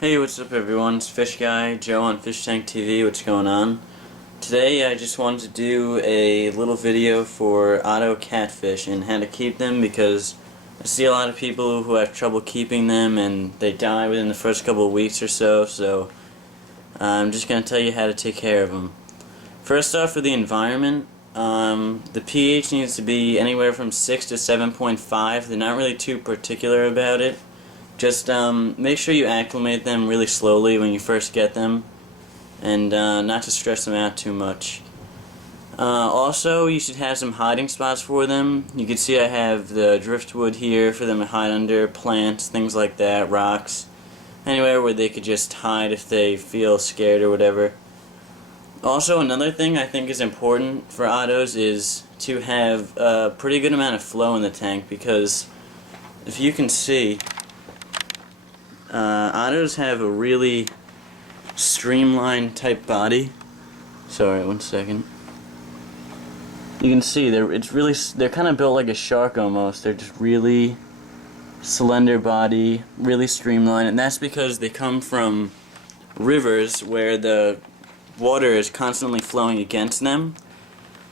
Hey, what's up everyone? It's Fish Guy, Joe on Fish Tank TV. What's going on? Today I just wanted to do a little video for auto catfish and how to keep them, because I see a lot of people who have trouble keeping them and they die within the first couple of weeks or so, I'm just going to tell you how to take care of them. First off, for the environment, the pH needs to be anywhere from 6 to 7.5. They're not really too particular about it. Just make sure you acclimate them really slowly when you first get them, and not to stress them out too much. Also, you should have some hiding spots for them. You can see I have the driftwood here for them to hide under, plants, things like that, rocks, anywhere where they could just hide if they feel scared or whatever. Also, another thing I think is important for ottos is to have a pretty good amount of flow in the tank, because if you can see, ottos have a really streamlined type body. Sorry, one second. You can see they're kind of built like a shark almost. They're just really slender body, really streamlined, and that's because they come from rivers where the water is constantly flowing against them.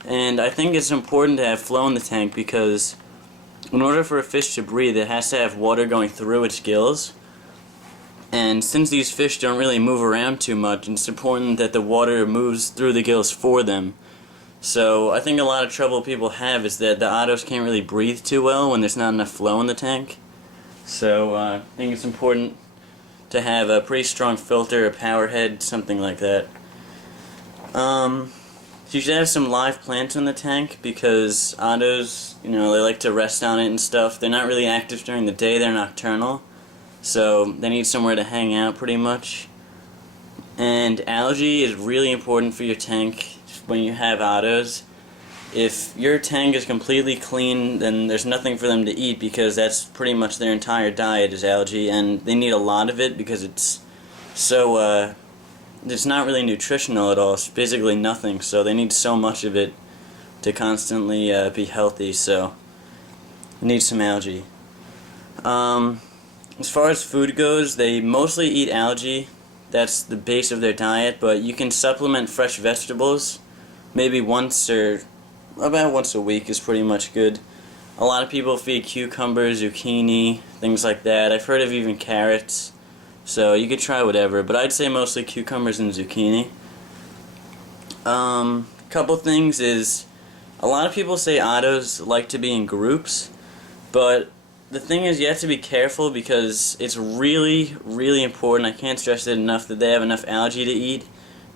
And I think it's important to have flow in the tank, because in order for a fish to breathe, it has to have water going through its gills. And since these fish don't really move around too much, it's important that the water moves through the gills for them. So I think a lot of trouble people have is that the ottos can't really breathe too well when there's not enough flow in the tank. So I think it's important to have a pretty strong filter, a power head, something like that. You should have some live plants in the tank, because ottos, they like to rest on it and stuff. They're not really active during the day, they're nocturnal. So they need somewhere to hang out pretty much. And algae is really important for your tank when you have ottos. If your tank is completely clean, then there's nothing for them to eat, because that's pretty much their entire diet is algae, and they need a lot of it because it's so, it's not really nutritional at all. It's basically nothing, so they need so much of it to constantly be healthy, so they need some algae. As far as food goes, they mostly eat algae. That's the base of their diet, but you can supplement fresh vegetables. Maybe about once a week is pretty much good. A lot of people feed cucumbers, zucchini, things like that. I've heard of even carrots. So you could try whatever, but I'd say mostly cucumbers and zucchini. Couple things is, a lot of people say ottos like to be in groups, but the thing is, you have to be careful, because it's really, really important, I can't stress it enough, that they have enough algae to eat.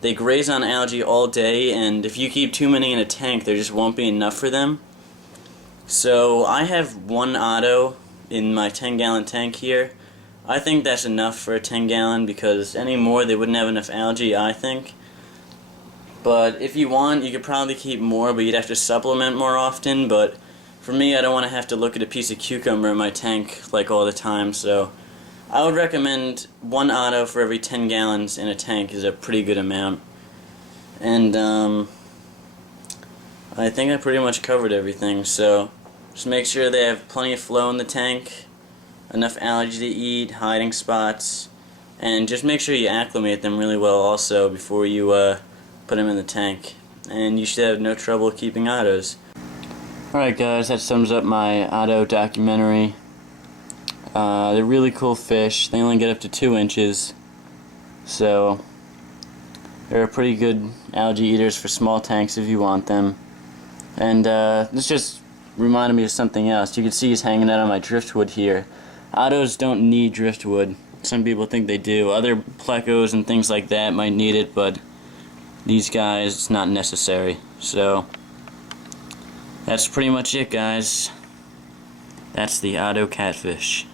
They graze on algae all day, and if you keep too many in a tank, there just won't be enough for them. So I have one otto in my 10-gallon tank here. I think that's enough for a 10-gallon, because any more they wouldn't have enough algae, I think. But if you want, you could probably keep more, but you'd have to supplement more often. But for me, I don't want to have to look at a piece of cucumber in my tank like all the time, so I would recommend one otto for every 10 gallons in a tank is a pretty good amount. And I think I pretty much covered everything, so just make sure they have plenty of flow in the tank, enough algae to eat, hiding spots, and just make sure you acclimate them really well also before you put them in the tank. And you should have no trouble keeping ottos. Alright guys, that sums up my otto documentary. They're really cool fish. They only get up to 2 inches. So they're pretty good algae eaters for small tanks if you want them. And this just reminded me of something else. You can see he's hanging out on my driftwood here. Ottos don't need driftwood. Some people think they do. Other plecos and things like that might need it, but these guys, it's not necessary. So that's pretty much it, guys. That's the otto catfish.